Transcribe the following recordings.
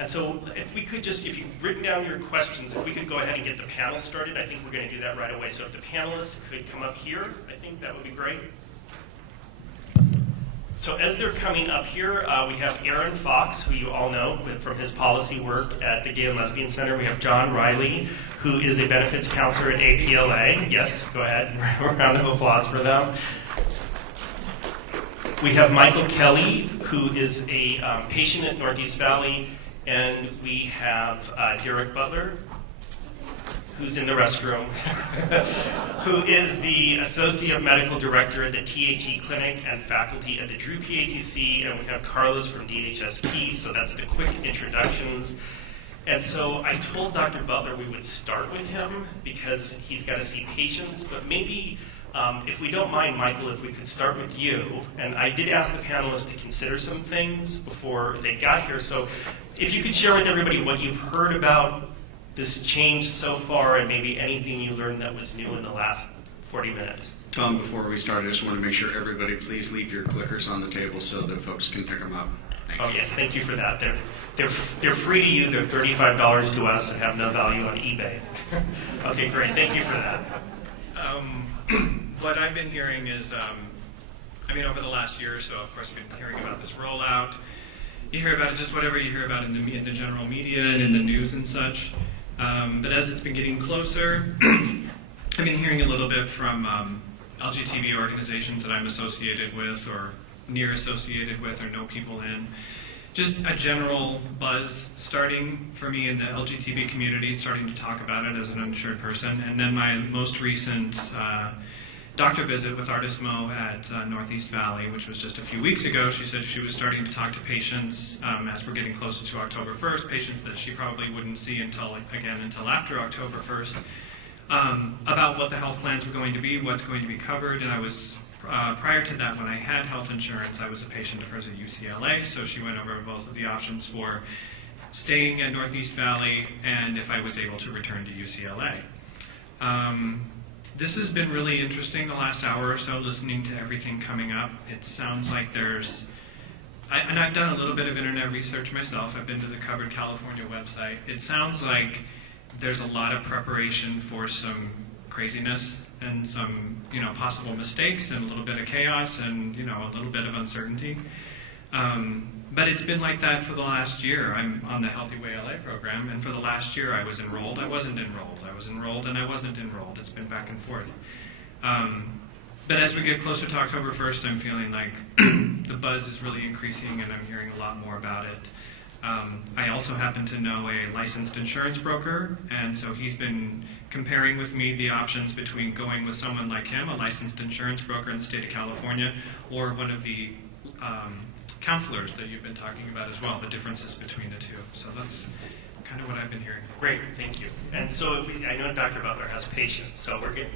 And so if we could just, if you've written down your questions, if we could go ahead and get the panel started, I think we're going to do that right away. So if the panelists could come up here, I think that would be great. So as they're coming up here, we have Aaron Fox, who you all know from his policy work at the Gay and Lesbian Center. We have John Riley, who is a benefits counselor at APLA. Yes, go ahead. A round of applause for them. We have Michael Kelly, who is a patient at Northeast Valley. And we have Derek Butler, who's in the restroom, who is the Associate Medical Director at the THE Clinic and faculty at the Drew PATC, and we have Carlos from DHSP, so that's the quick introductions. And so I told Dr. Butler we would start with him because he's got to see patients, but maybe if we don't mind, Michael, if we could start with you. And I did ask the panelists to consider some things before they got here, so if you could share with everybody what you've heard about this change so far and maybe anything you learned that was new in the last 40 minutes. Tom, before we start, I just want to make sure everybody please leave your clickers on the table so that folks can pick them up. Thanks. Oh, yes, thank you for that. They're free to you. They're $35 to us and have no value on eBay. Okay, great. Thank you for that. What I've been hearing is, over the last year or so, of course, I've been hearing about this rollout. You hear about it, just whatever you hear about in the general media and in the news and such. But as it's been getting closer, I've been hearing a little bit from LGTB organizations that I'm associated with or near associated with or know people in. Just a general buzz starting for me in the LGTB community, starting to talk about it as an uninsured person. And then my most recent doctor visit with Artist Mo at Northeast Valley, which was just a few weeks ago. She said she was starting to talk to patients as we're getting closer to October 1st, patients that she probably wouldn't see until after October 1st, about what the health plans were going to be, what's going to be covered. And I was, prior to that, when I had health insurance, I was a patient of hers at UCLA, so she went over both of the options for staying at Northeast Valley and if I was able to return to UCLA. This has been really interesting the last hour or so, listening to everything coming up. It sounds like there's, and I've done a little bit of internet research myself. I've been to the Covered California website. It sounds like there's a lot of preparation for some craziness and some, possible mistakes and a little bit of chaos and, a little bit of uncertainty. But it's been like that for the last year. I'm on the Healthy Way LA program, and for the last year I was enrolled, I wasn't enrolled. I was enrolled and I wasn't enrolled. It's been back and forth. But as we get closer to October 1st, I'm feeling like the buzz is really increasing and I'm hearing a lot more about it. I also happen to know a licensed insurance broker, and so he's been comparing with me the options between going with someone like him, a licensed insurance broker in the state of California, or one of the counselors that you've been talking about as well, the differences between the two. So that's kind of what I've been hearing. Great, thank you. And so I know Dr. Butler has patients, so we're getting...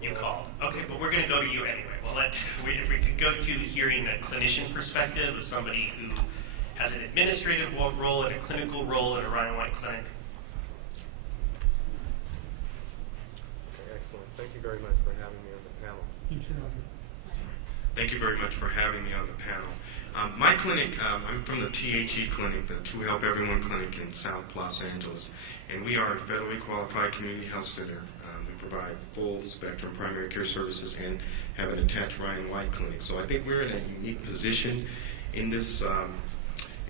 You called. Okay, but we're going to go to you anyway. If we could go to hearing a clinician perspective of somebody who has an administrative role and a clinical role at a Ryan White clinic. Okay, excellent. Thank you very much for having me on the panel. Thank you very much for having me on the panel. My clinic, I'm from the THE Clinic, the True Help Everyone Clinic in South Los Angeles, and we are a federally qualified community health center. We provide full spectrum primary care services and have an attached Ryan White clinic. So I think we're in a unique position in this,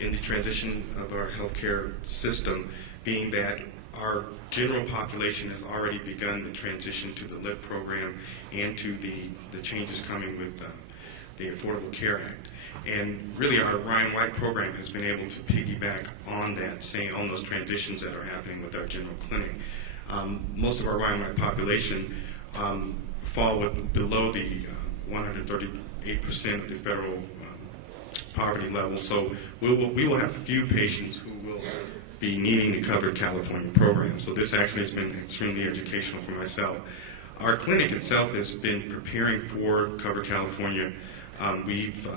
in the transition of our healthcare system, being that our general population has already begun the transition to the LIP program and to the changes coming with the Affordable Care Act. And really our Ryan White program has been able to piggyback on that, on those transitions that are happening with our general clinic. Most of our Ryan White population fall below the 138% of the federal poverty level. So we will have few patients who will be needing the Covered California program. So this actually has been extremely educational for myself. Our clinic itself has been preparing for Covered California. We've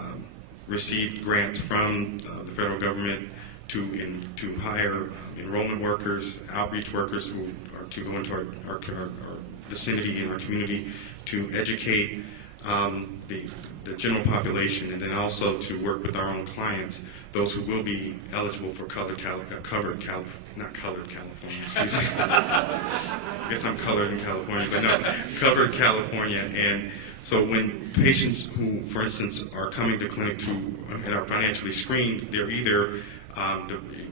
received grants from the federal government to hire enrollment workers, outreach workers who are to go into our vicinity and our community to educate the the general population, and then also to work with our own clients, those who will be eligible for covered California, excuse me. I guess I'm colored in California, but no, covered California. And so when patients who, for instance, are coming to clinic and are financially screened, they're either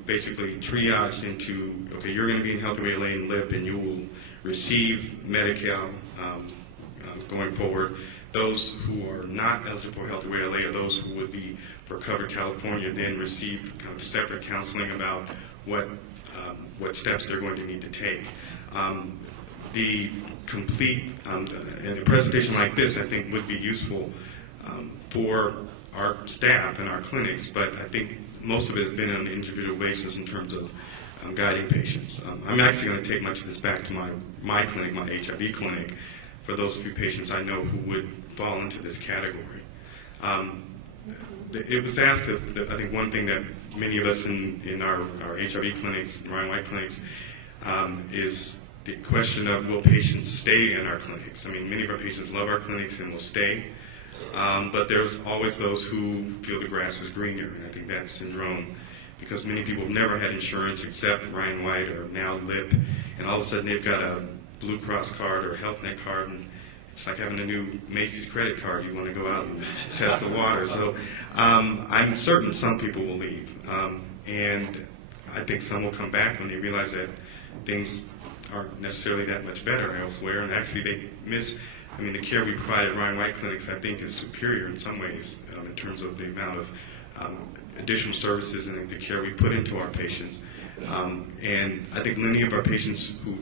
basically triaged into, okay, you're going to be in Healthy Way LA and LIP, and you will receive Medi-Cal going forward. Those who are not eligible for Healthy Way LA, or those who would be for Covered California, then receive kind of separate counseling about what steps they're going to need to take. The complete and a presentation like this, I think, would be useful for our staff and our clinics, but I think most of it has been on an individual basis in terms of guiding patients. I'm actually going to take much of this back to my clinic, my HIV clinic, for those few patients I know who would fall into this category. It was asked, I think one thing that many of us in our HIV clinics, Ryan White clinics, is the question of, will patients stay in our clinics? I mean, many of our patients love our clinics and will stay, but there's always those who feel the grass is greener, and I think that syndrome, because many people have never had insurance except Ryan White or now LIP, and all of a sudden they've got a Blue Cross card or Health Net card, and it's like having a new Macy's credit card. You want to go out and test the water. So I'm certain some people will leave, and I think some will come back when they realize that things aren't necessarily that much better elsewhere, and actually they miss. I mean, the care we provide at Ryan White clinics, I think, is superior in some ways in terms of the amount of additional services and the care we put into our patients. And I think many of our patients who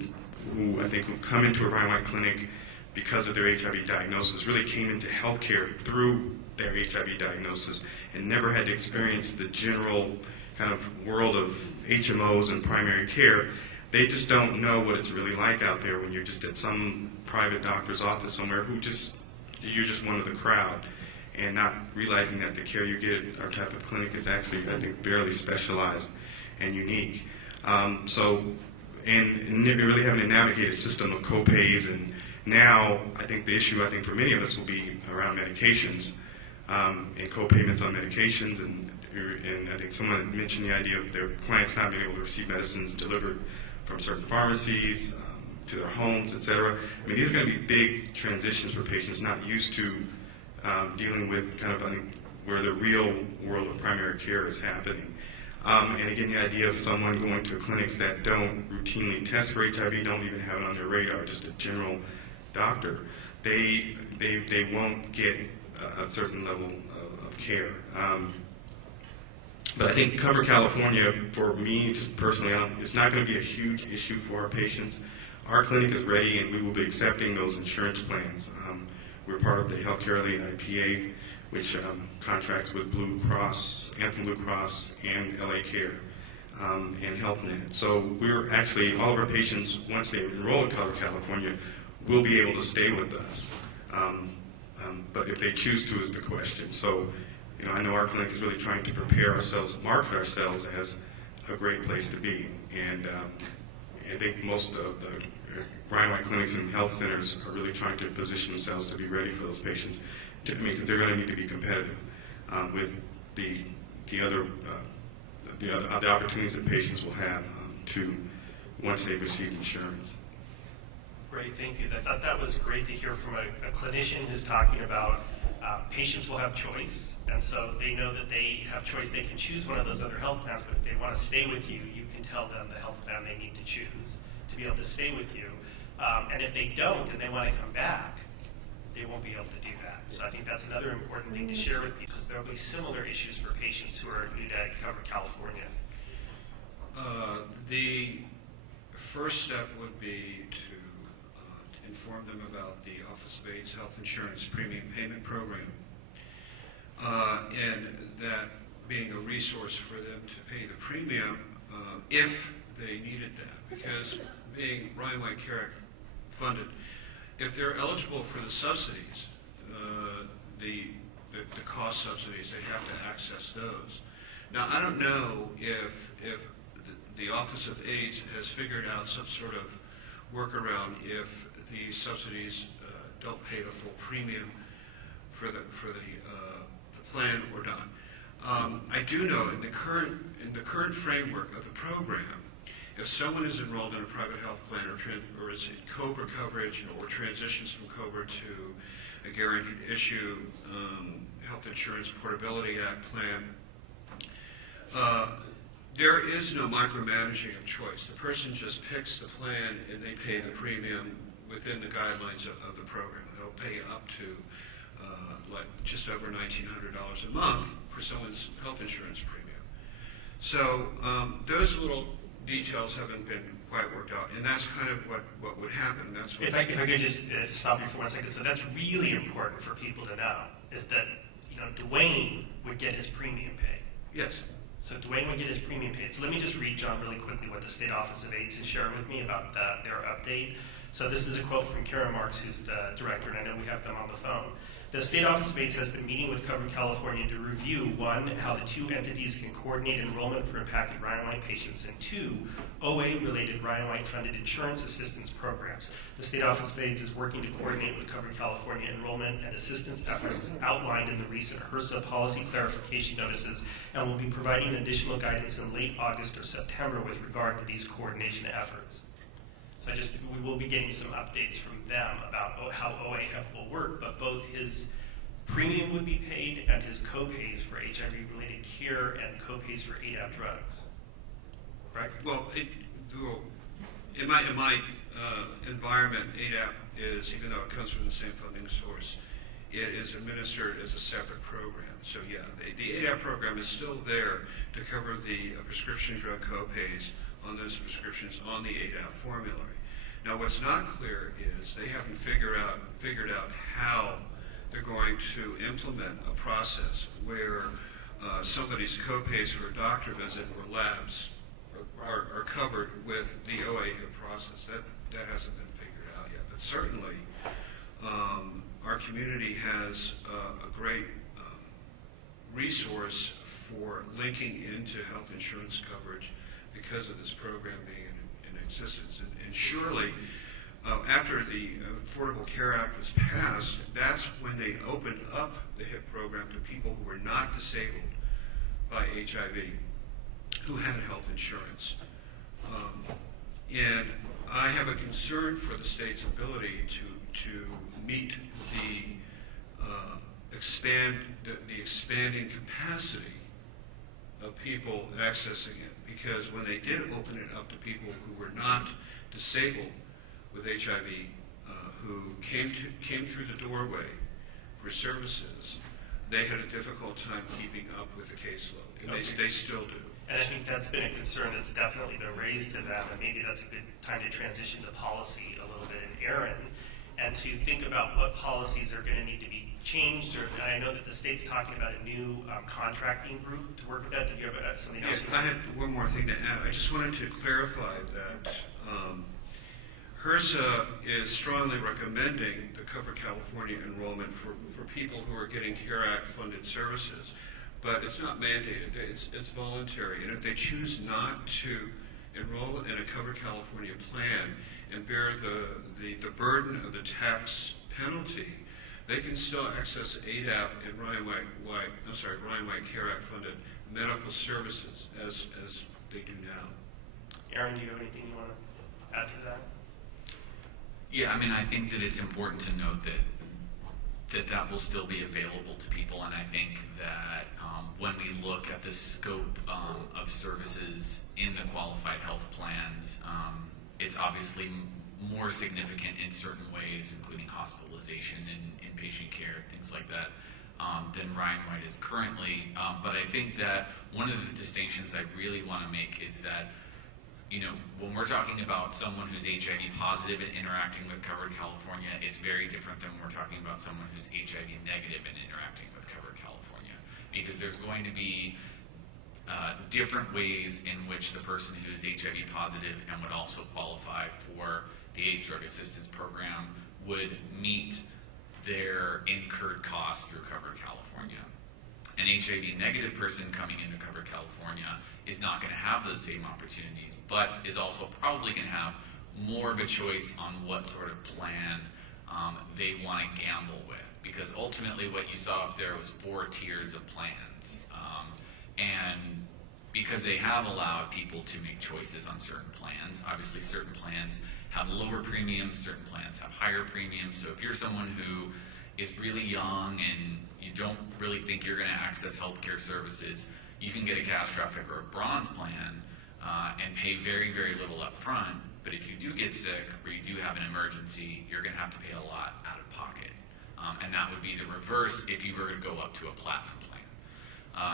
I think who've come into a Ryan White clinic because of their HIV diagnosis really came into healthcare through their HIV diagnosis and never had to experience the general kind of world of HMOs and primary care. They just don't know what it's really like out there when you're just at some private doctor's office somewhere you're just one of the crowd, and not realizing that the care you get at our type of clinic is actually, I think, barely specialized and unique. And really having to navigate a system of co-pays, and now I think the issue for many of us will be around medications and co-payments on medications, and I think someone had mentioned the idea of their clients not being able to receive medicines delivered from certain pharmacies to their homes, et cetera. I mean, these are going to be big transitions for patients not used to dealing with kind of where the real world of primary care is happening. And again, the idea of someone going to clinics that don't routinely test for HIV, don't even have it on their radar, just a general doctor, they won't get a certain level of care. But I think Cover California, for me, just personally, it's not going to be a huge issue for our patients. Our clinic is ready, and we will be accepting those insurance plans. We're part of the Healthcare LA IPA, which contracts with Blue Cross, Anthem Blue Cross, and LA Care, and HealthNet. So we're actually, all of our patients, once they enroll in Cover California, will be able to stay with us. But if they choose to is the question. So, I know our clinic is really trying to prepare ourselves, market ourselves as a great place to be. And I think most of the Ryan White clinics and health centers are really trying to position themselves to be ready for those patients. Because they're going to need to be competitive with the other opportunities that patients will have once they've received insurance. Great, thank you. I thought that was great to hear from a clinician who's talking about patients will have choice, and so they know that they have choice. They can choose one of those other health plans, but if they want to stay with you, you can tell them the health plan they need to choose to be able to stay with you. And if they don't and they want to come back, they won't be able to do that. So I think that's another important thing to share with you, because there will be similar issues for patients who are new to Cover California. The first step would be to inform them about the Office of AIDS Health Insurance Premium Payment Program, and that being a resource for them to pay the premium if they needed that. Because being Ryan White Care Act funded, if they're eligible for the subsidies, the cost subsidies, they have to access those. Now, I don't know if the Office of AIDS has figured out some sort of workaround if the subsidies don't pay the full premium for the plan or not. I do know in the current framework of the program, if someone is enrolled in a private health plan or is in COBRA coverage or transitions from COBRA to a guaranteed issue Health Insurance Portability Act plan, there is no micromanaging of choice. The person just picks the plan and they pay the premium within the guidelines of the program. They'll pay up to just over $1,900 a month for someone's health insurance premium. So those little details haven't been quite worked out, and that's kind of what would happen. That's what if I could just stop you for 1 second. So that's really important for people to know, is that Dwayne would get his premium paid. Yes. So Dwayne would get his premium paid. So let me just read, John, really quickly what the State Office of AIDS is sharing with me about their update. So this is a quote from Karen Marks, who's the director, and I know we have them on the phone. The State Office of AIDS has been meeting with Covered California to review, 1, how the 2 entities can coordinate enrollment for impacted Ryan White patients, and 2, OA-related Ryan White-funded insurance assistance programs. The State Office of AIDS is working to coordinate with Covered California enrollment and assistance efforts outlined in the recent HRSA policy clarification notices, and will be providing additional guidance in late August or September with regard to these coordination efforts. So we will be getting some updates from them about how OA will work, but both his premium would be paid and his co-pays for HIV-related care and co-pays for ADAP drugs. Right? Well, in my environment, ADAP is, even though it comes from the same funding source, it is administered as a separate program. So yeah, the ADAP program is still there to cover the prescription drug co-pays on those prescriptions on the ADAP formulary. Now, what's not clear is they haven't figured out how they're going to implement a process where somebody's co-pays for a doctor visit or labs are covered with the OA process. That hasn't been figured out yet. But certainly, our community has a great resource for linking into health insurance coverage because of this program being in existence. And surely, after the Affordable Care Act was passed, that's when they opened up the HIP program to people who were not disabled by HIV, who had health insurance. And I have a concern for the state's ability to meet the expanding capacity of people accessing it. Because when they did open it up to people who were not disabled with HIV, who came through the doorway for services, they had a difficult time keeping up with the caseload, and they still do. And I think that's been a concern that's definitely been raised to them, and maybe that's a good time to transition to policy a little bit in Aaron, and to think about what policies are going to need to be changed. Or I know that the state's talking about a new contracting group to work with that. Did you have something else? Yeah, I had one more thing to add. I just wanted to clarify that HRSA is strongly recommending the Covered California enrollment for people who are getting CARE Act funded services, but it's not mandated. It's voluntary, and if they choose not to enroll in a Covered California plan and bear the burden of the tax penalty, they can still access ADAP and Ryan White Care Act funded medical services as they do now. Aaron, do you have anything you want to add to that? Yeah, I mean, I think that it's important to note that will still be available to people, and I think that when we look at the scope of services in the qualified health plans, it's obviously more significant in certain ways, including hospitalization and inpatient care, things like that, than Ryan White is currently. But I think that one of the distinctions I really want to make is that, when we're talking about someone who's HIV positive and interacting with Covered California, it's very different than when we're talking about someone who's HIV negative and interacting with Covered California, because there's going to be different ways in which the person who is HIV positive and would also qualify for the AIDS Drug Assistance Program would meet their incurred costs through Covered California. An HIV negative person coming into Covered California is not going to have those same opportunities, but is also probably going to have more of a choice on what sort of plan they want to gamble with, because ultimately what you saw up there was 4 tiers of plans. And because they have allowed people to make choices on certain plans, obviously certain plans have lower premiums, certain plans have higher premiums. So if you're someone who is really young and you don't really think you're going to access healthcare services, you can get a catastrophic or a bronze plan and pay very, very little up front. But if you do get sick or you do have an emergency, you're going to have to pay a lot out of pocket. And that would be the reverse if you were to go up to a platinum plan.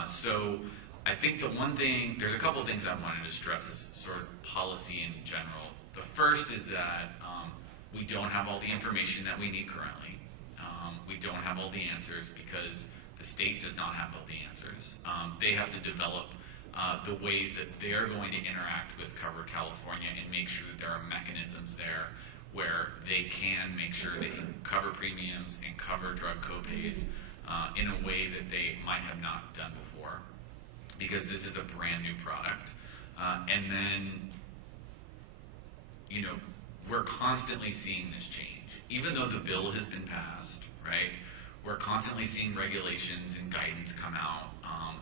So I think there's a couple of things I wanted to stress as sort of policy in general. The first is that we don't have all the information that we need currently. We don't have all the answers because the state does not have all the answers. They have to develop the ways that they're going to interact with Cover California and make sure that there are mechanisms there where they can make sure they can cover premiums and cover drug copays in a way that they might have not done before, because this is a brand new product. And then, we're constantly seeing this change. Even though the bill has been passed, right, we're constantly seeing regulations and guidance come out,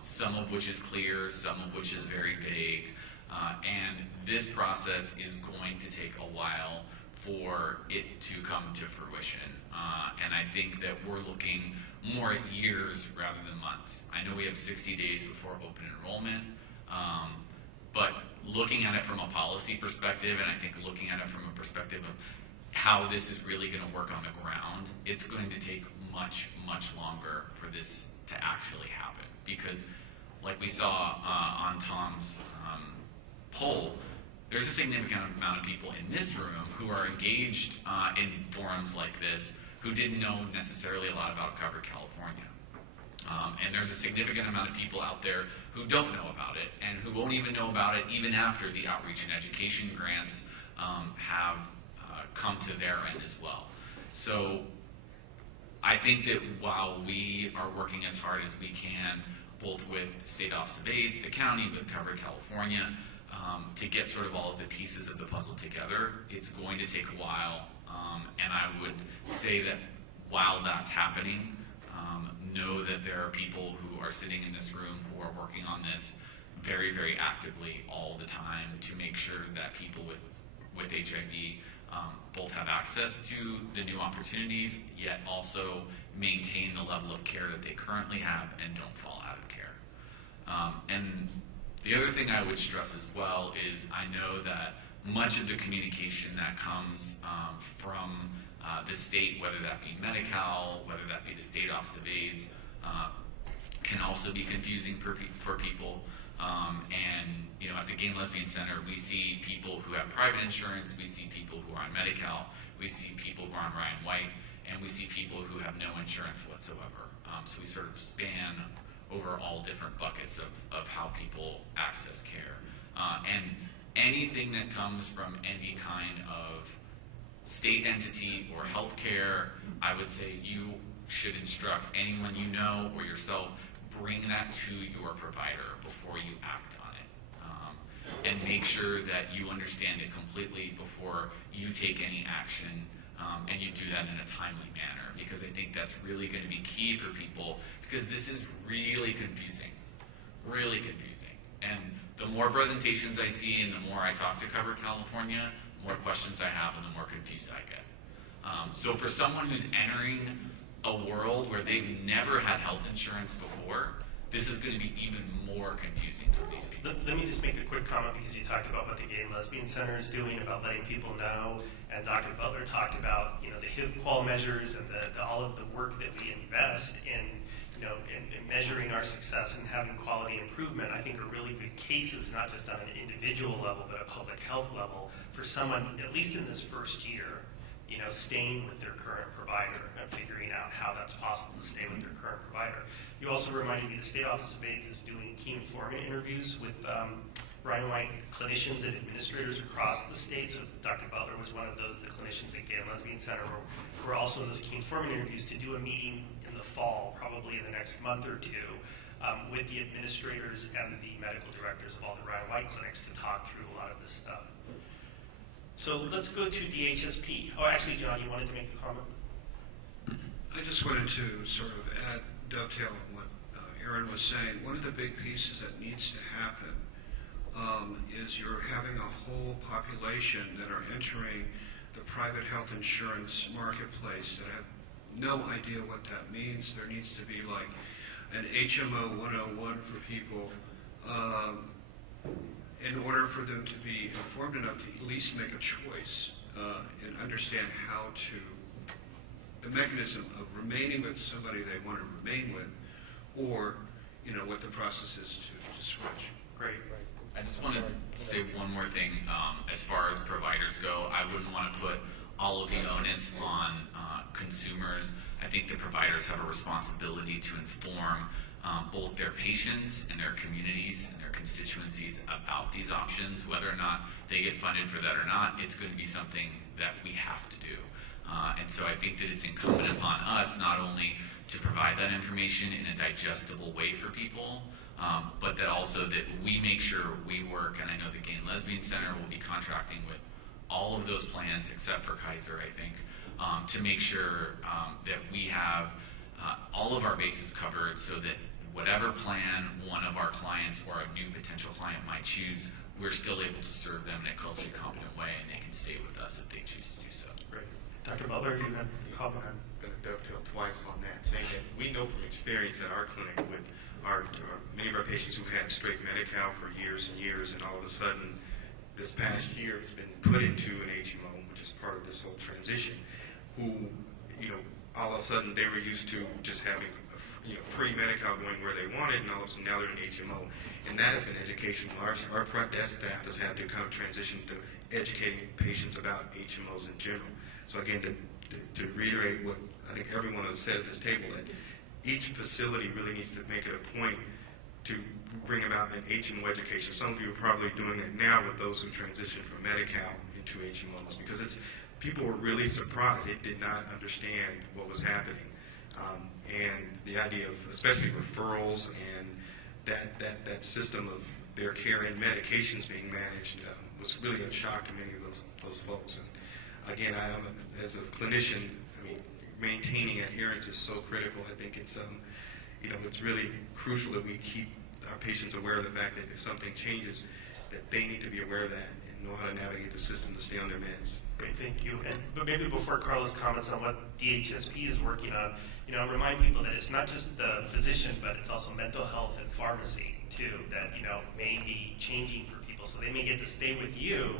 some of which is clear, some of which is very vague. And this process is going to take a while for it to come to fruition. And I think that we're looking more at years rather than months. I know we have 60 days before open enrollment, but looking at it from a policy perspective, and I think looking at it from a perspective of how this is really going to work on the ground, it's going to take much, much longer for this to actually happen. Because like we saw on Tom's poll, there's a significant amount of people in this room who are engaged in forums like this who didn't know necessarily a lot about Cover California. And there's a significant amount of people out there who don't know about it and who won't even know about it even after the outreach and education grants have come to their end as well. So I think that while we are working as hard as we can, both with the State Office of AIDS, the county, with Cover California, to get sort of all of the pieces of the puzzle together, it's going to take a while. And I would say that while that's happening, know that there are people who are sitting in this room who are working on this very, very actively all the time to make sure that people with HIV both have access to the new opportunities, yet also maintain the level of care that they currently have and don't fall out of care. And the other thing I would stress as well is I know that much of the communication that comes from the state, whether that be Medi-Cal, whether that be the State Office of AIDS, can also be confusing for people. And at the Gay and Lesbian Center, we see people who have private insurance, we see people who are on Medi-Cal, we see people who are on Ryan White, and we see people who have no insurance whatsoever. So we sort of span over all different buckets of how people access care. And anything that comes from any kind of state entity or healthcare, I would say you should instruct anyone you know or yourself, bring that to your provider before you act on it. And make sure that you understand it completely before you take any action, and you do that in a timely manner, because I think that's really going to be key for people, because this is really confusing. And the more presentations I see and the more I talk to Cover California, the more questions I have and the more confused I get. So for someone who's entering a world where they've never had health insurance before, this is going to be even more confusing for these people. Let me just make a quick comment, because you talked about what the Gay and Lesbian Center is doing about letting people know, and Dr. Butler talked about the HIV-QAL measures and all of the work that we invest in measuring our success and having quality improvement. I think are really good cases, not just on an individual level, but a public health level, for someone, at least in this first year, staying with their current provider and figuring out how that's possible to stay with their current provider. You also reminded me the State Office of AIDS is doing key informant interviews with Ryan White clinicians and administrators across the state. So Dr. Butler was one of those, the clinicians at Gay and Lesbian Center were also in those key informant interviews to do a meeting in the fall, probably in the next month or two, with the administrators and the medical directors of all the Ryan White clinics to talk through a lot of this stuff. So let's go to DHSP. Oh, actually, John, you wanted to make a comment? I just wanted to sort of dovetail on what Aaron was saying. One of the big pieces that needs to happen is you're having a whole population that are entering the private health insurance marketplace that have no idea what that means. There needs to be like an HMO 101 for people in order for them to be informed enough to at least make a choice and understand how to, the mechanism of remaining with somebody they want to remain with, or, you know, what the process is to switch. Great. I just want to say one more thing. As far as providers go, I wouldn't want to put all of the onus on consumers. I think the providers have a responsibility to inform both their patients and their communities and their constituencies about these options. Whether or not they get funded for that or not, it's going to be something that we have to do. And so I think that it's incumbent upon us not only to provide that information in a digestible way for people, but that also that we make sure we work, and I know the Gay and Lesbian Center will be contracting with all of those plans except for Kaiser, I think, to make sure that we have all of our bases covered so that whatever plan one of our clients or a new potential client might choose, we're still able to serve them in a culturally competent way, and they can stay with us if they choose to do so. Great. Dr. Butler, do you have a comment? I'm going to dovetail twice on that, saying that we know from experience at our clinic with many of our patients who had straight Medi-Cal for years and years, and all of a sudden this past year has been put into an HMO, which is part of this whole transition, who, you know, all of a sudden they were used to just having free Medi-Cal going where they wanted, and all of a sudden now they're in HMO. And that has been educational. Our front desk staff has had to kind of transition to educating patients about HMOs in general. So again, to reiterate what I think everyone has said at this table, that each facility really needs to make it a point to bring about an HMO education. Some of you are probably doing it now with those who transitioned from Medi-Cal into HMOs, because people were really surprised. They did not understand what was happening. And the idea of especially referrals and that system of their care and medications being managed was really a shock to many of those folks. And again, as a clinician, I mean, maintaining adherence is so critical. I think it's it's really crucial that we keep our patients aware of the fact that if something changes, that they need to be aware of that and know how to navigate the system to stay on their meds. Great, thank you. But maybe before Carlos comments on what DHSP is working on, remind people that it's not just the physician, but it's also mental health and pharmacy too, that may be changing for people. So they may get to stay with you,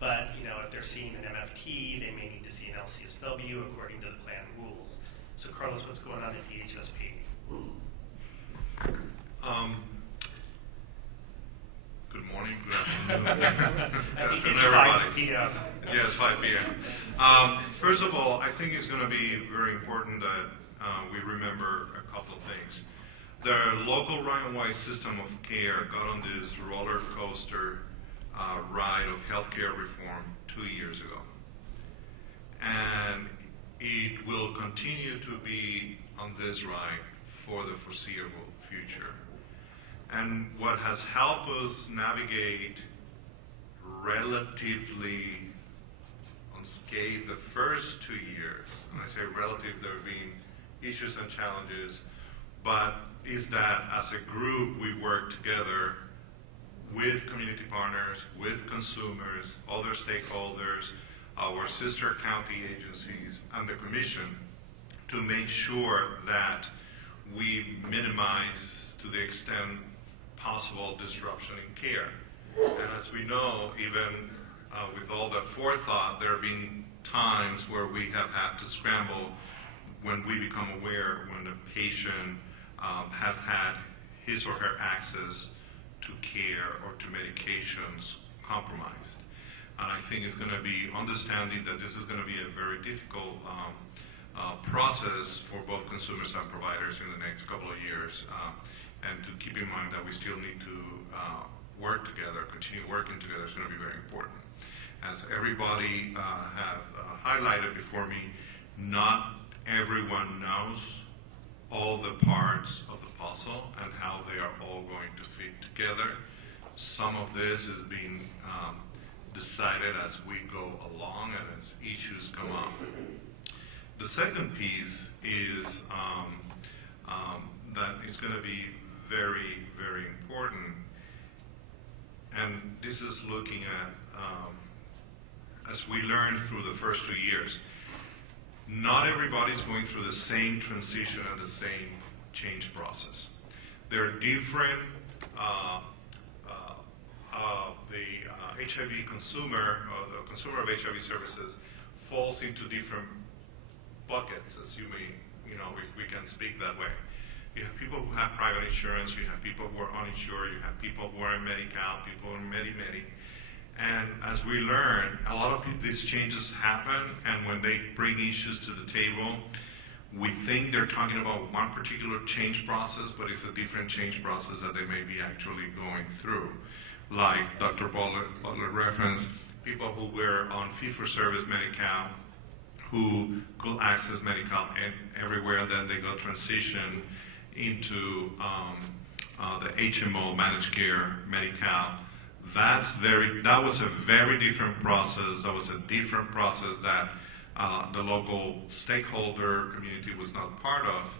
but if they're seeing an MFT, they may need to see an LCSW according to the plan rules. So Carlos, what's going on at DHSP? Good morning, good afternoon. I think Good it's everybody. 5 p.m. Yes, 5 p.m. First of all, I think it's going to be very important that we remember a couple of things. The local Ryan White system of care got on this roller coaster ride of healthcare reform 2 years ago. And it will continue to be on this ride for the foreseeable future. And what has helped us navigate relatively unscathed the first 2 years, and I say relative, there have been issues and challenges, but is that as a group we work together with community partners, with consumers, other stakeholders, our sister county agencies, and the commission to make sure that we minimize to the extent possible disruption in care. And as we know, even with all the forethought, there have been times where we have had to scramble when we become aware when the patient has had his or her access to care or to medications compromised. And I think it's going to be understanding that this is going to be a very difficult process for both consumers and providers in the next couple of years. And to keep in mind that we still need to work together, continue working together is going to be very important. As everybody have highlighted before me, not everyone knows all the parts of the puzzle and how they are all going to fit together. Some of this is being decided as we go along and as issues come up. The second piece is that it's going to be very, very important, and this is looking at, as we learned through the first 2 years, not everybody's going through the same transition and the same change process. There are different, the HIV consumer, or the consumer of HIV services, falls into different buckets, as you may, if we can speak that way. You have people who have private insurance, you have people who are uninsured, you have people who are in Medi-Cal, people in Medi-Medi. And as we learn, a lot of these changes happen, and when they bring issues to the table, we think they're talking about one particular change process, but it's a different change process that they may be actually going through. Like Dr. Butler referenced, people who were on fee-for-service Medi-Cal, who could access Medi-Cal everywhere, and then they go transition into the HMO, managed care Medi-Cal. That was a very different process. That was a different process that the local stakeholder community was not part of,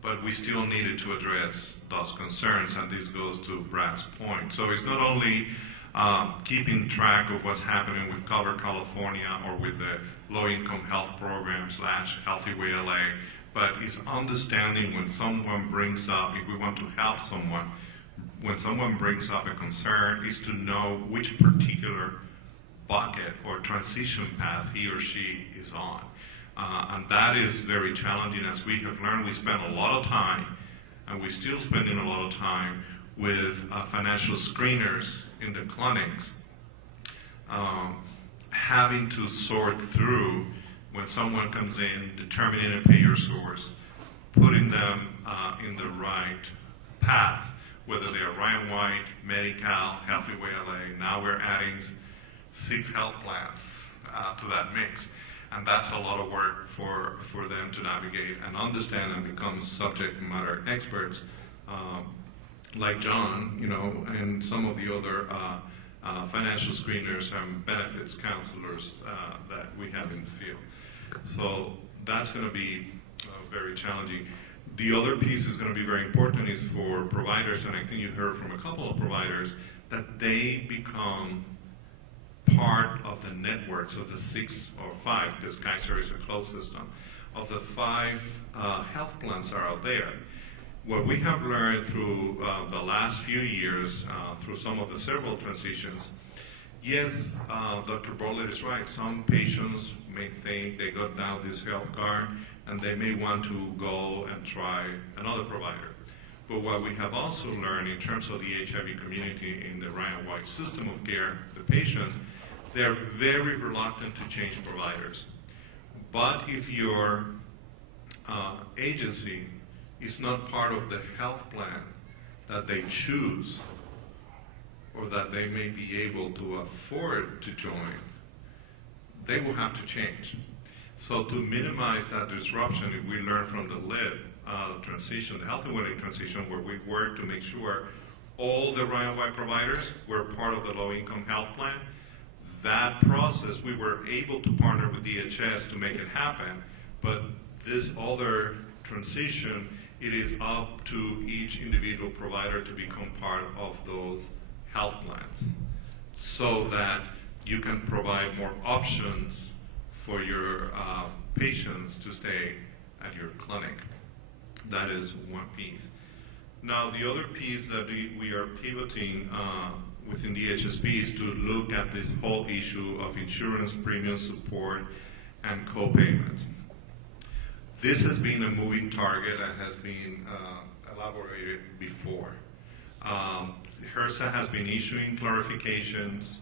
but we still needed to address those concerns, and this goes to Brad's point. So it's not only keeping track of what's happening with Cover California or with the low-income health program / Healthy Way LA, but it's understanding when someone brings up, if we want to help someone, when someone brings up a concern, is to know which particular bucket or transition path he or she is on. And that is very challenging. As we have learned, we spend a lot of time, and we're still spending a lot of time with financial screeners in the clinics, having to sort through when someone comes in, determining a payer source, putting them in the right path, whether they are Ryan White, Medi-Cal, Healthy Way LA. Now we're adding 6 health plans to that mix. And that's a lot of work for them to navigate and understand and become subject matter experts, like John, and some of the other financial screeners and benefits counselors that we have in the field. So that's going to be very challenging. The other piece is going to be very important is for providers, and I think you heard from a couple of providers, that they become part of the networks of the 6 or 5, because Kaiser is a closed system, of the 5 health plans that are out there. What we have learned through the last few years, through some of the several transitions, yes, Dr. Bartlett is right. Some patients may think they got now this health card, and they may want to go and try another provider. But what we have also learned in terms of the HIV community in the Ryan White system of care, the patients, they're very reluctant to change providers. But if your agency is not part of the health plan that they choose or that they may be able to afford to join, they will have to change. So to minimize that disruption, if we learn from the LID transition, the Healthy Way transition, where we work to make sure all the Ryan White providers were part of the low-income health plan, that process, we were able to partner with DHS to make it happen, but this other transition, it is up to each individual provider to become part of those health plans so that you can provide more options for your patients to stay at your clinic. That is one piece. Now, the other piece that we are pivoting within the HSP is to look at this whole issue of insurance premium support and co-payment. This has been a moving target and has been elaborated before. HRSA has been issuing clarifications.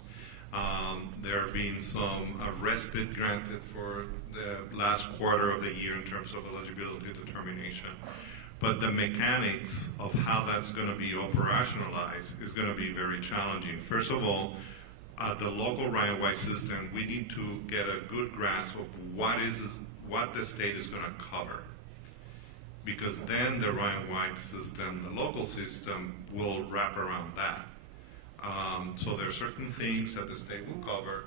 There have been some respite granted for the last quarter of the year in terms of eligibility determination. But the mechanics of how that's going to be operationalized is going to be very challenging. First of all, the local Ryan White system, we need to get a good grasp of what the state is going to cover. Because then the Ryan White system, the local system, will wrap around that. So there are certain things that the state will cover,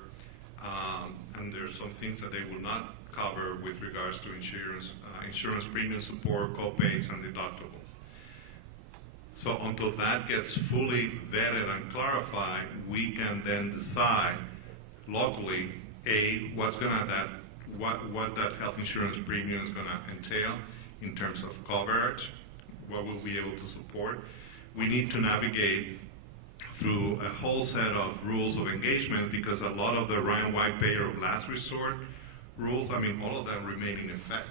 and there's some things that they will not cover with regards to insurance premium support, co-pays, and deductibles. So until that gets fully vetted and clarified, we can then decide locally, what that health insurance premium is going to entail in terms of coverage, what we'll be able to support. We need to navigate through a whole set of rules of engagement, because a lot of the Ryan White payer of last resort rules, I mean, all of them remain in effect.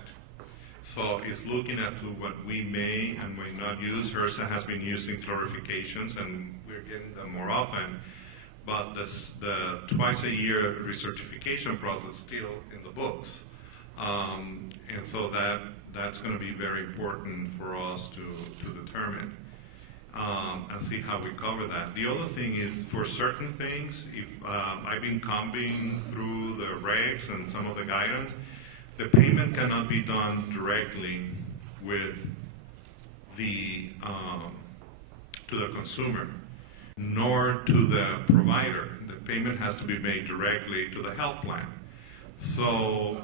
So it's looking at what we may and may not use. HRSA has been using clarifications, and we're getting them more often. But the twice-a-year recertification process is still in the books. And so that's going to be very important for us to determine and see how we cover that. The other thing is, for certain things, if I've been combing through the regs and some of the guidance, the payment cannot be done directly with the to the consumer, nor to the provider. The payment has to be made directly to the health plan. So,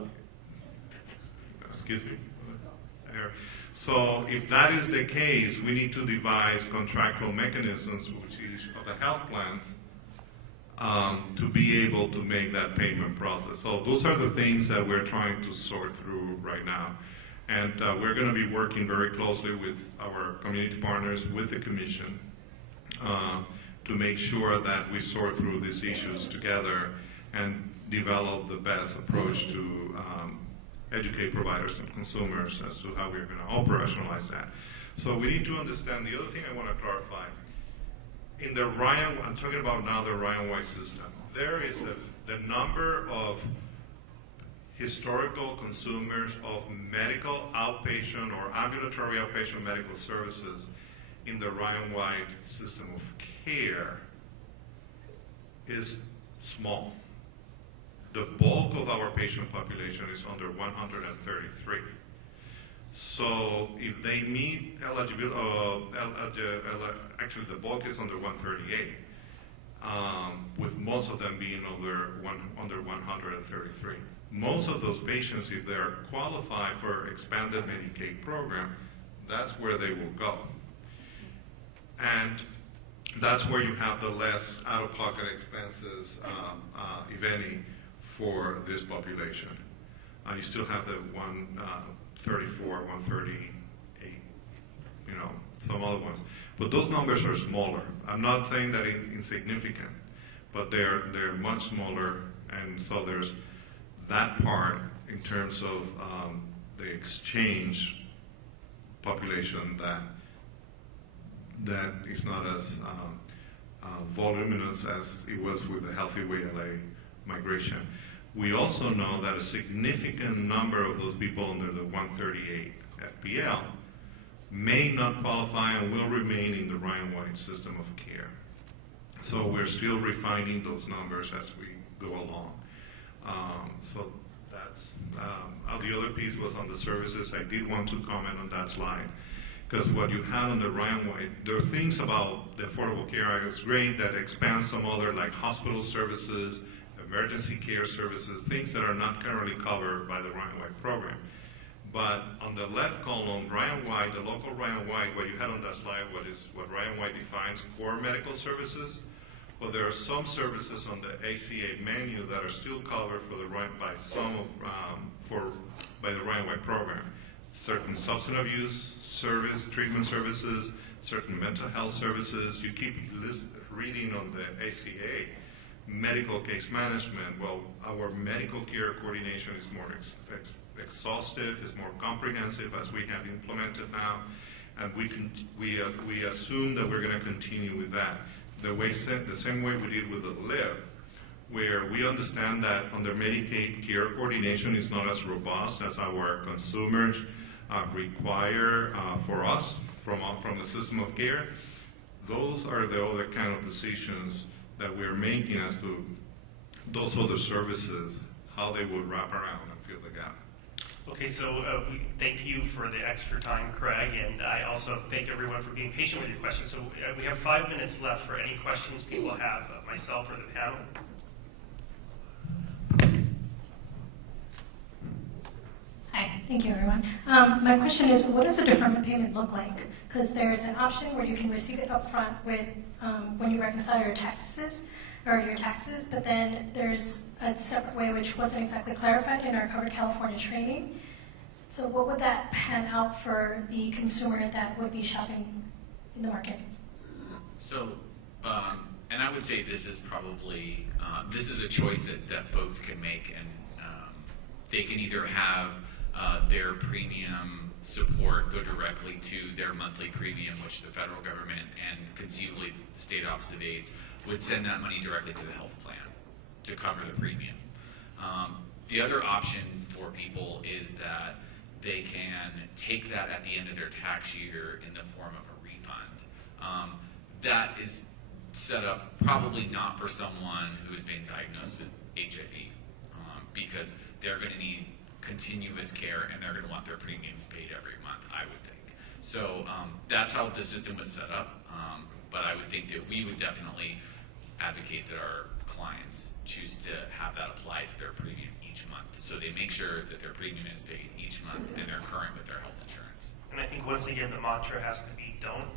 excuse me. So if that is the case, we need to devise contractual mechanisms with each of the health plans to be able to make that payment process. So those are the things that we're trying to sort through right now. And we're going to be working very closely with our community partners, with the Commission, to make sure that we sort through these issues together and develop the best approach to educate providers and consumers as to how we're going to operationalize that. So we need to understand, the other thing I want to clarify, in the I'm talking about now the Ryan White system, there is the number of historical consumers of medical outpatient or ambulatory outpatient medical services in the Ryan White system of care is small. The bulk of our patient population is under 133. So if they meet eligibility, actually the bulk is under 138, with most of them being under 133. Most of those patients, if they're qualified for expanded Medicaid program, that's where they will go. And that's where you have the less out-of-pocket expenses, if any, for this population. You still have the 134, 138, some other ones. But those numbers are smaller. I'm not saying that insignificant, but they're much smaller, and so there's that part in terms of the exchange population that is not as voluminous as it was with the Healthy Way LA migration. We also know that a significant number of those people under the 138 FPL may not qualify and will remain in the Ryan White system of care. So we're still refining those numbers as we go along. So that's, the other piece was on the services. I did want to comment on that slide, because what you had on the Ryan White, there are things about the Affordable Care Act that's great that expands some other, like hospital services, emergency care services, things that are not currently covered by the Ryan White program. But on the left column, Ryan White, the local Ryan White, what you had on that slide, what Ryan White defines core medical services. Well, there are some services on the ACA menu that are still covered by the Ryan White program. Certain substance abuse treatment services, certain mental health services. You keep reading on the ACA. Medical case management, well, our medical care coordination is more exhaustive, is more comprehensive as we have implemented now, and we assume that we're going to continue with that. The same way we did with the LIV, where we understand that under Medicaid care coordination is not as robust as our consumers require for us from the system of care. Those are the other kind of decisions that we're making as to those other services, how they would wrap around and fill the gap. Okay, so we thank you for the extra time, Craig, and I also thank everyone for being patient with your questions. So we have 5 minutes left for any questions people have of myself or the panel. Thank you, everyone. My question is, what does a deferment payment look like? Because there's an option where you can receive it up front with when you reconcile your taxes, but then there's a separate way which wasn't exactly clarified in our Covered California training. So what would that pan out for the consumer that would be shopping in the market? So, and I would say this is probably, this is a choice that folks can make, and they can either have their premium support go directly to their monthly premium, which the federal government and conceivably the state office of AIDS would send that money directly to the health plan to cover the premium. The other option for people is that they can take that at the end of their tax year in the form of a refund. That is set up probably not for someone who has been diagnosed with HIV, because they're going to need continuous care and they're going to want their premiums paid every month, I would think. So that's how the system was set up, but I would think that we would definitely advocate that our clients choose to have that applied to their premium each month, so they make sure that their premium is paid each month and they're current with their health insurance. And I think once again the mantra has to be, don't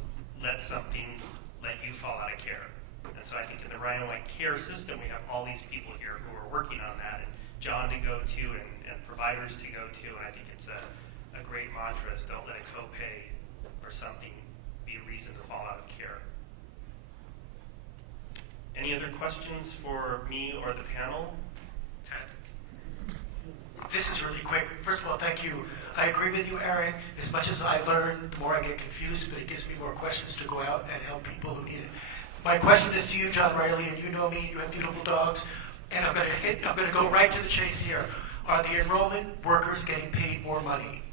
let something let you fall out of care. And so I think in the Ryan White Care system we have all these people here who are working on that, and John to go to and providers to go to, and I think it's a great mantra is don't let a copay or something be a reason to fall out of care. Any other questions for me or the panel? Ted? This is really quick. First of all, thank you. I agree with you, Aaron. As much as I learn, the more I get confused, but it gives me more questions to go out and help people who need it. My question is to you, John Riley, and you know me, you have beautiful dogs, and I'm going to go right to the chase here. Are the enrollment workers getting paid more money?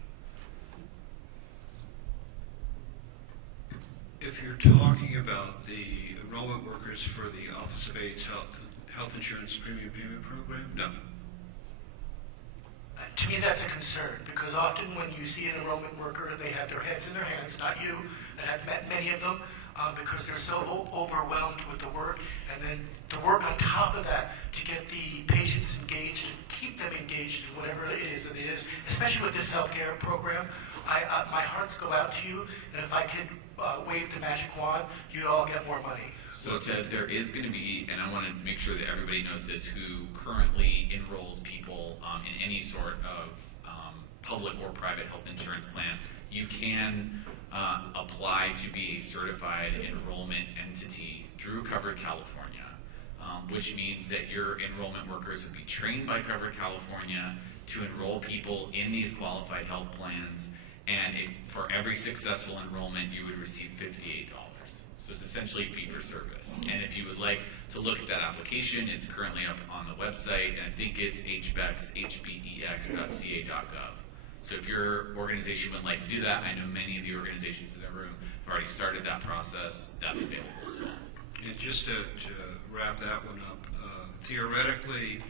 If you're talking about the enrollment workers for the Office of AIDS Health Insurance Premium Payment Program, no. To me, that's a concern, because often when you see an enrollment worker, they have their heads in their hands, not you, and I've met many of them, because they're so overwhelmed with the work, and then the work on top of that to get the patients engaged and keep them engaged in whatever it is that it is, especially with this healthcare program. My hearts go out to you, and if I could wave the magic wand, you'd all get more money. So Ted, there is going to be, and I want to make sure that everybody knows this, who currently enrolls people in any sort of public or private health insurance plan. You can apply to be a certified enrollment entity through Covered California, which means that your enrollment workers would be trained by Covered California to enroll people in these qualified health plans, and for every successful enrollment, you would receive $58. So it's essentially fee for service. And if you would like to look at that application, it's currently up on the website, and I think it's hbex.ca.gov. So if your organization would like to do that, I know many of the organizations in the room have already started that process. That's available as well. And just to wrap that one up, theoretically,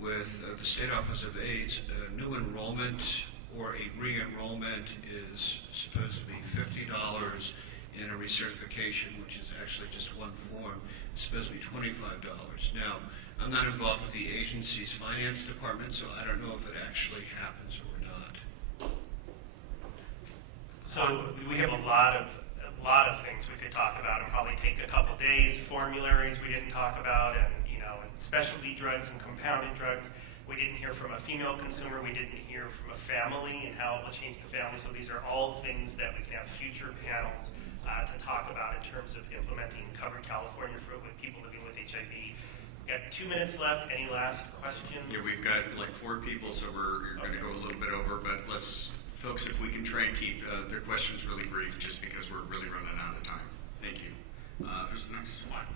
with the State Office of AIDS, a new enrollment or a re-enrollment is supposed to be $50, and a recertification, which is actually just one form, is supposed to be $25. Now, I'm not involved with the agency's finance department, so I don't know if it actually happens or not. So we have a lot of things we could talk about and probably take a couple days. Formularies we didn't talk about, and and specialty drugs and compounded drugs. We didn't hear from a female consumer. We didn't hear from a family and how it will change the family. So these are all things that we can have future panels to talk about in terms of implementing Covered California for with people living with HIV. We've got 2 minutes left. Any last questions? Yeah, we've got like 4 people, so we're going to go a little bit over, but folks, if we can try and keep their questions really brief, just because we're really running out of time. Thank you. Who's the next one?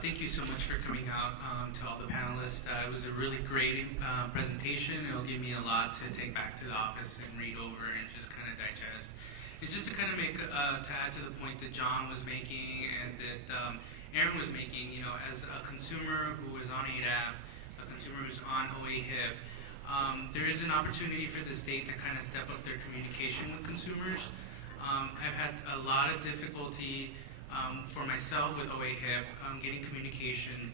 Thank you so much for coming out to all the panelists. It was a really great presentation. It'll give me a lot to take back to the office and read over and just kind of digest. And just to kind of make to add to the point that John was making and that Aaron was making, as a consumer who is on ADAP, a consumer who's on OA-HIP, there is an opportunity for the state to kind of step up their communication with consumers. I've had a lot of difficulty for myself with OA-HIP, getting communication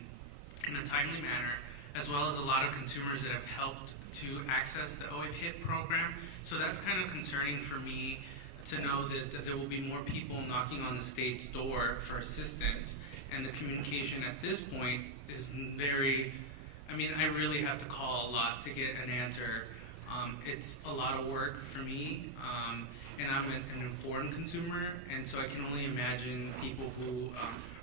in a timely manner as well as a lot of consumers that have helped to access the OAP HIT program. So that's kind of concerning for me to know that there will be more people knocking on the state's door for assistance, and the communication at this point is very, I mean, I really have to call a lot to get an answer. It's a lot of work for me, and I'm an informed consumer, and so I can only imagine people who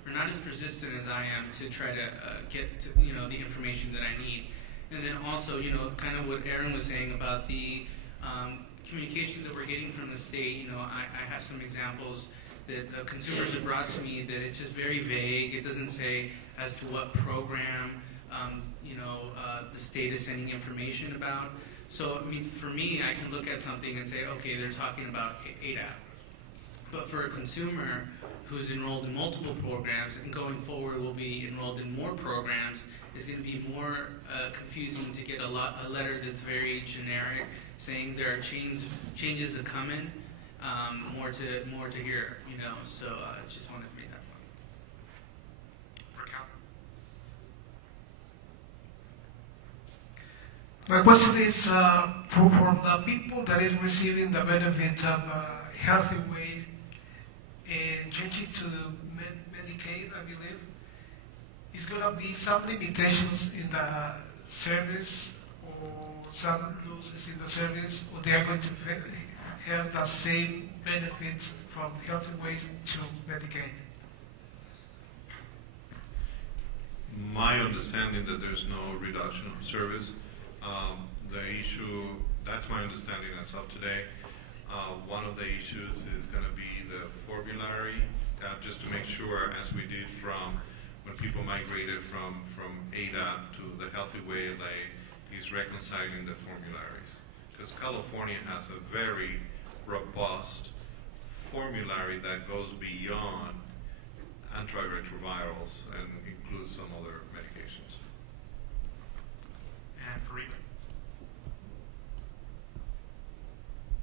are not as persistent as I am to try to get to, the information that I need. And then also, kind of what Aaron was saying about the communications that we're getting from the state. I have some examples that consumers have brought to me that it's just very vague. It doesn't say as to what program the state is sending information about. So, I mean, for me, I can look at something and say, okay, they're talking about ADAP. But for a consumer who's enrolled in multiple programs and going forward will be enrolled in more programs, it's going to be more confusing to get a letter that's very generic, saying there are changes are coming, more to hear, So I just wanted to make that point. My question is from the people that is receiving the benefit of healthy weight and changing to Medicaid, I believe, is going to be some limitations in the service or some losses in the service, or they are going to have the same benefits from healthy weight to Medicaid? My understanding that there's no reduction of service. The issue, that's my understanding as of today. One of the issues is going to be the formulary, just to make sure, as we did from when people migrated from ADA to the Healthy Way, is reconciling the formularies. Because California has a very robust formulary that goes beyond antiretrovirals and includes some other medications. And Fareed.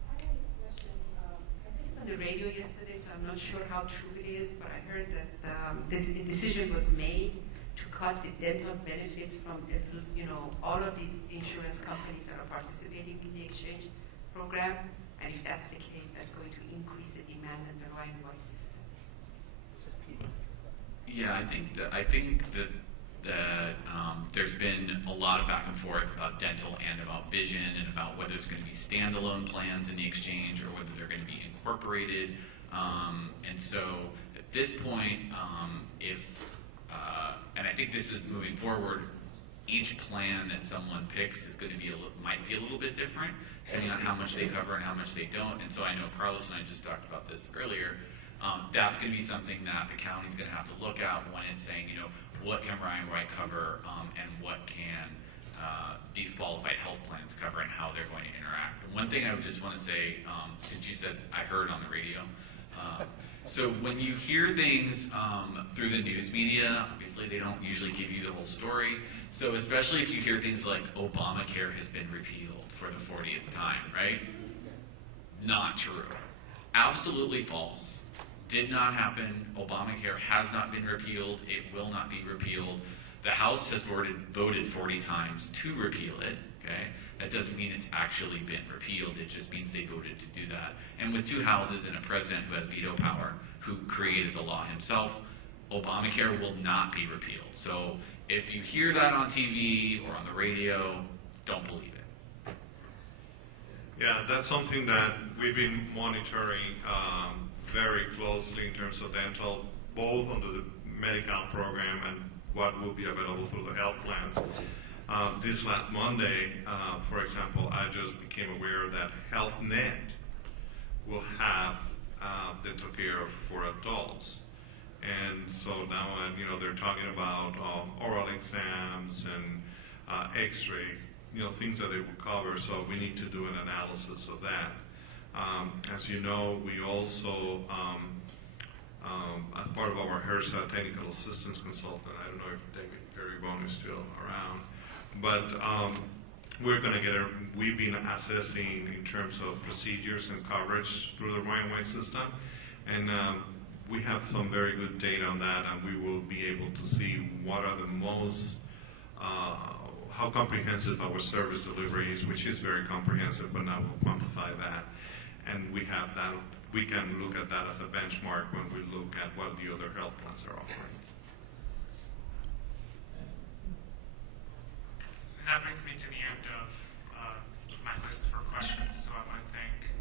I have a question. I heard this on the radio yesterday, so I'm not sure how true it is, but I heard that the decision was made to cut the dental benefits from all of these insurance companies that are participating in the exchange program, and if that's the case, that's going to increase the demand on the right system. Yeah, I think that there's been a lot of back and forth about dental and about vision and about whether there's going to be standalone plans in the exchange or whether they're going to be incorporated. And so at this point, and I think this is moving forward, each plan that someone picks is going to be might be a little bit different depending on how much they cover and how much they don't. And so I know Carlos and I just talked about this earlier. That's going to be something that the county's going to have to look at when it's saying, what can Ryan White cover and what can these qualified health plans cover and how they're going to interact. And one thing I would just want to say, since you said I heard on the radio, so when you hear things through the news media, obviously they don't usually give you the whole story. So especially if you hear things like Obamacare has been repealed for the 40th time, right? Not true. Absolutely false. Did not happen. Obamacare has not been repealed. It will not be repealed. The House has voted 40 times to repeal it. Okay, that doesn't mean it's actually been repealed. It just means they voted to do that. And with two houses and a president who has veto power, who created the law himself, Obamacare will not be repealed. So if you hear that on TV or on the radio, don't believe it. Yeah, that's something that we've been monitoring very closely in terms of dental, both under the Medi-Cal program and what will be available through the health plans. This last Monday, for example, I just became aware that HealthNet will have dental care for adults. And so now, they're talking about oral exams and x-rays, things that they will cover. So we need to do an analysis of that. As you know, we also, as part of our HRSA technical assistance consultant, I don't know if David Perrybone is still around, but we've been assessing in terms of procedures and coverage through the Ryan White system, and we have some very good data on that, and we will be able to see what are the most how comprehensive our service delivery is, which is very comprehensive, but now we'll quantify that. And we have that, we can look at that as a benchmark when we look at what the other health plans are offering. That brings me to the end of my list for questions. So I want to thank